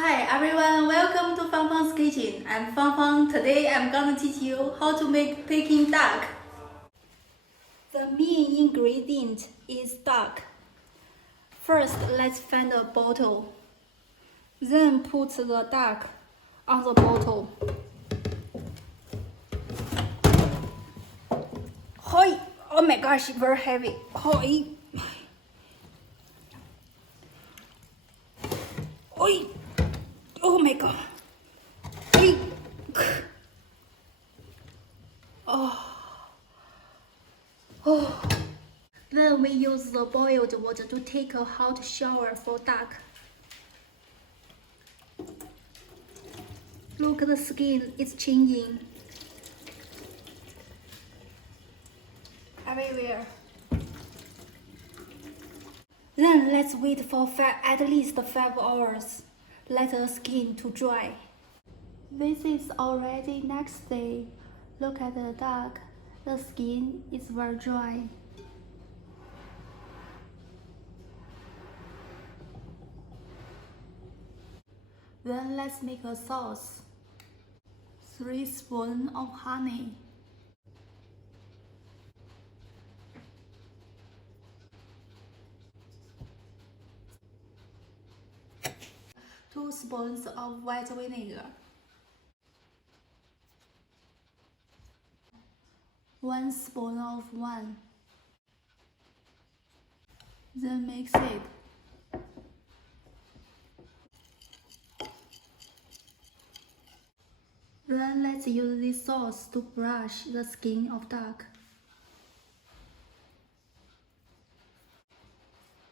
Hi everyone, welcome to Fang's Kitchen. I'm Fang. Today I'm gonna teach you how to make Peking duck. The main ingredient is duck. First, let's find a bottle. Then put the duck on the bottle. Hoi! Oh my gosh, very heavy. Hoi! Oi! Oh my god! Oh. Then we use the boiled water to take a hot shower for duck. Look, the skin is changing everywhere. Then let's wait for at least 5 hours. Let the skin to dry. This is already next day. Look at the duck. The skin is very dry. Then let's make a sauce. 3 spoons of honey. 2 spoons of white vinegar. 1 spoon of wine. Then mix it. Then let's use this sauce to brush the skin of duck.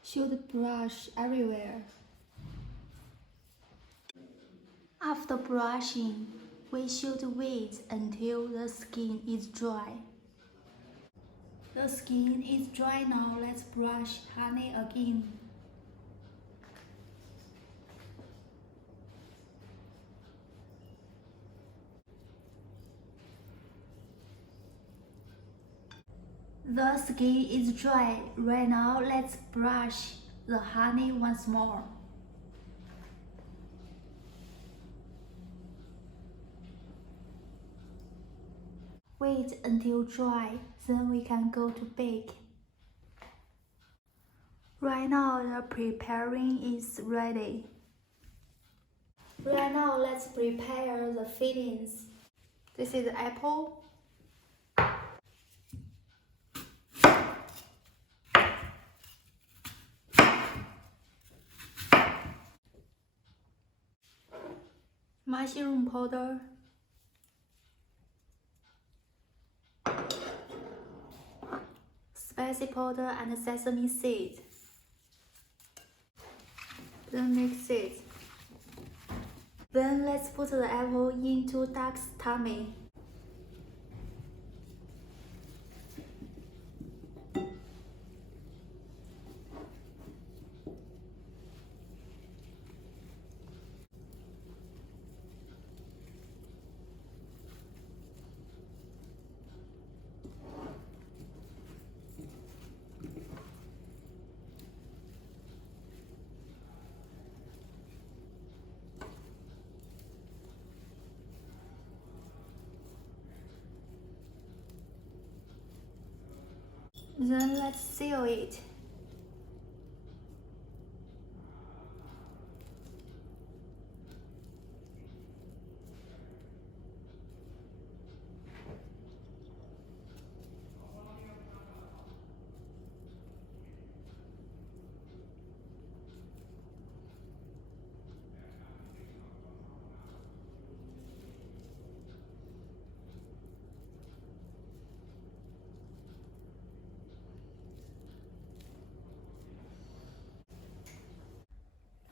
Should brush everywhere. After brushing, we should wait until the skin is dry. The skin is dry now. Let's brush honey again. The skin is dry. Right now, let's brush the honey once more. Wait until dry, then we can go to bake. Right now, the preparing is ready. Right now, let's prepare the fillings. This is apple. Mushroom powder. Spicy powder and sesame seed. Then mix it. Then let's put the apple into duck's tummy. Then let's seal it.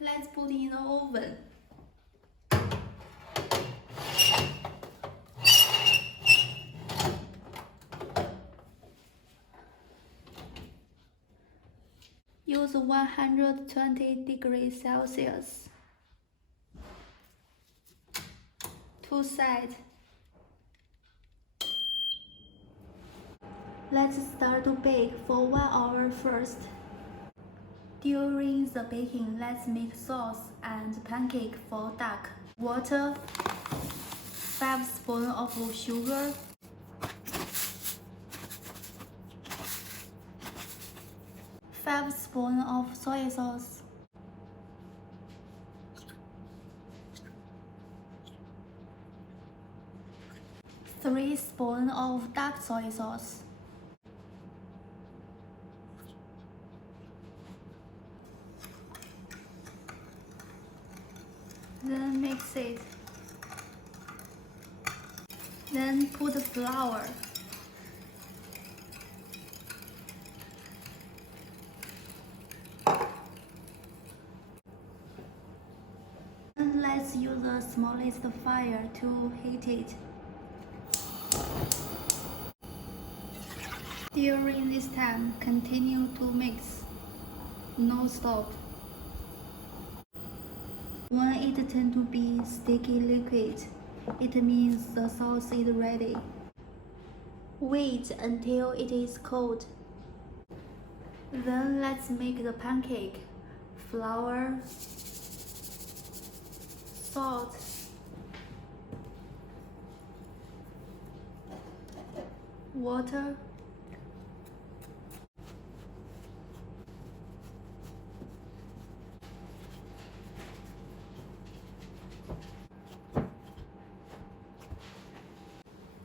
Let's put in the oven. Use 120 degrees Celsius. 2 sides. Let's start to bake for 1 hour first. During the baking, let's make sauce and pancake for duck. Water, 5 spoons of sugar, 5 spoons of soy sauce, 3 spoons of dark soy sauce, then mix it. Then put flour. And let's use the smallest fire to heat it. During this time, continue to mix, no stop. When it turns to be sticky liquid, it means the sauce is ready. Wait until it is cold. Then let's make the pancake. Flour, salt, water,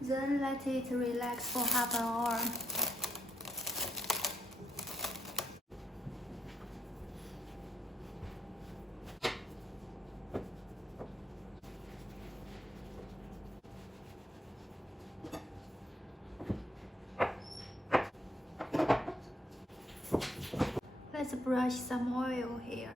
then let it relax for half an hour. Let's brush some oil here.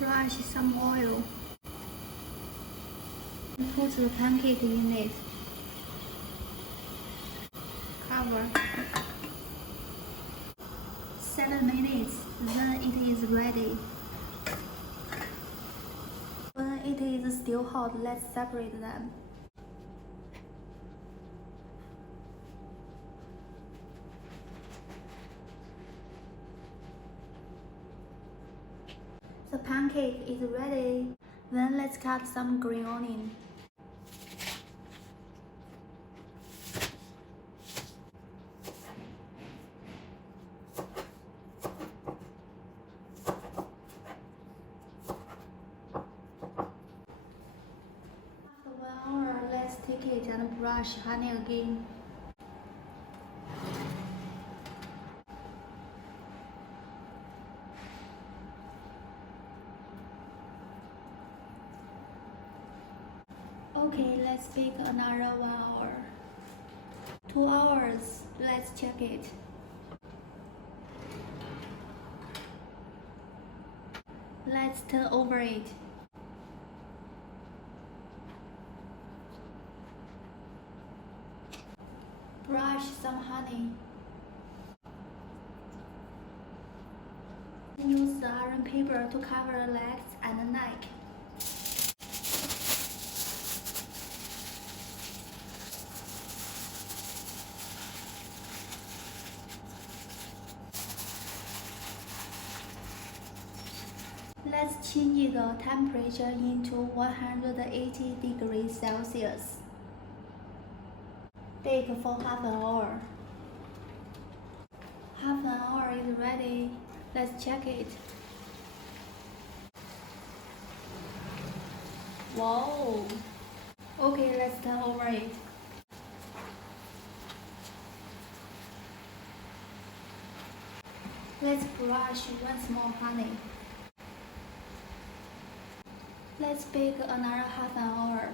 Brush some oil. Put the pancake in it. Cover. 7 minutes, then it is ready. When it is still hot, let's separate them. The pancake is ready. Then let's cut some green onion. After 1 hour, let's take it and brush honey again. Okay, let's bake another 1 hour. 2 hours, let's check it. Let's turn over it. Brush some honey. Use the iron paper to cover the legs and the neck. Let's change the temperature into 180 degrees Celsius. Bake for half an hour. Half an hour is ready. Let's check it. Wow. Okay, let's turn over it. Let's brush once more honey. Let's bake another half an hour.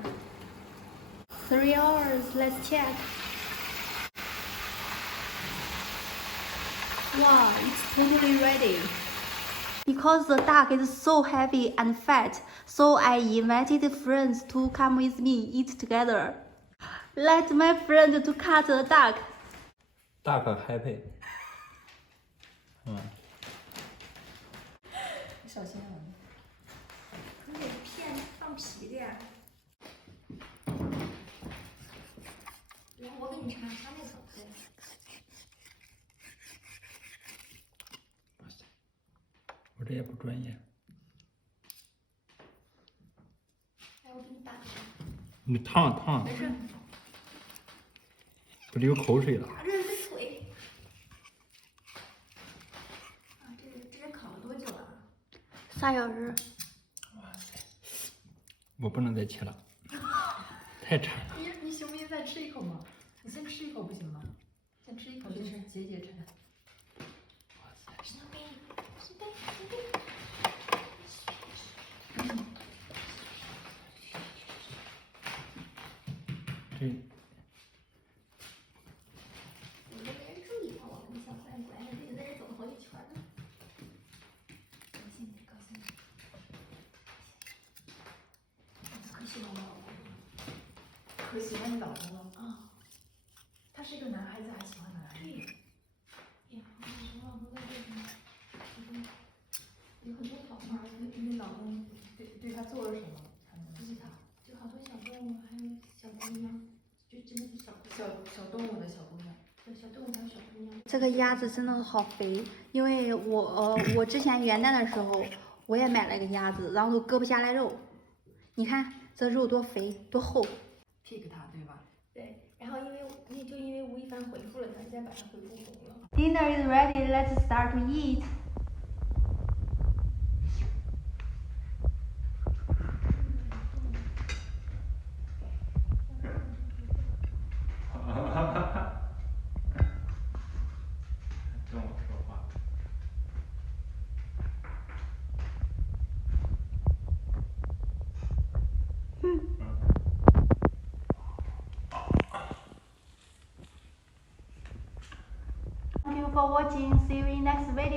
3 hours, let's check. Wow, it's totally ready. Because the duck is so heavy and fat, so I invited friends to come with me eat together. Let my friend to cut the duck. Duck happy. 小心啊！你得片放皮的呀。然后我给你插那个，对。哇塞，我这也不专业。来，我给你打个。你烫。没事。我这有口水了。打热的腿。啊，这是烤了多久啊3小时。哇塞！我不能再切了，太馋了。你行不行再吃一口嘛？你先吃一口不行吗？先吃一口就是解馋。哇塞！是那边，是对。这。我都没人注意到我们小饭馆，一直在这走了好几圈呢。高兴。可喜欢我老公了，可喜欢你老公了啊！他是一个男孩子，还喜欢男孩子。呀，我老公在这边，有很多宝贝儿。你老公对他做了什么？不知道，就好多小动物，还有小姑娘，就真的是小动物的小姑娘。对，小动物还有小姑娘。这个鸭子真的好肥，因为我之前元旦的时候我也买了一个鸭子，然后都割不下来肉。你看这肉多肥多厚。pick 它对吧？对，然后因为吴亦凡回复了他，现在把他回复红了。Dinner is ready. Let's start to eat. Thank you for watching. See you in next video.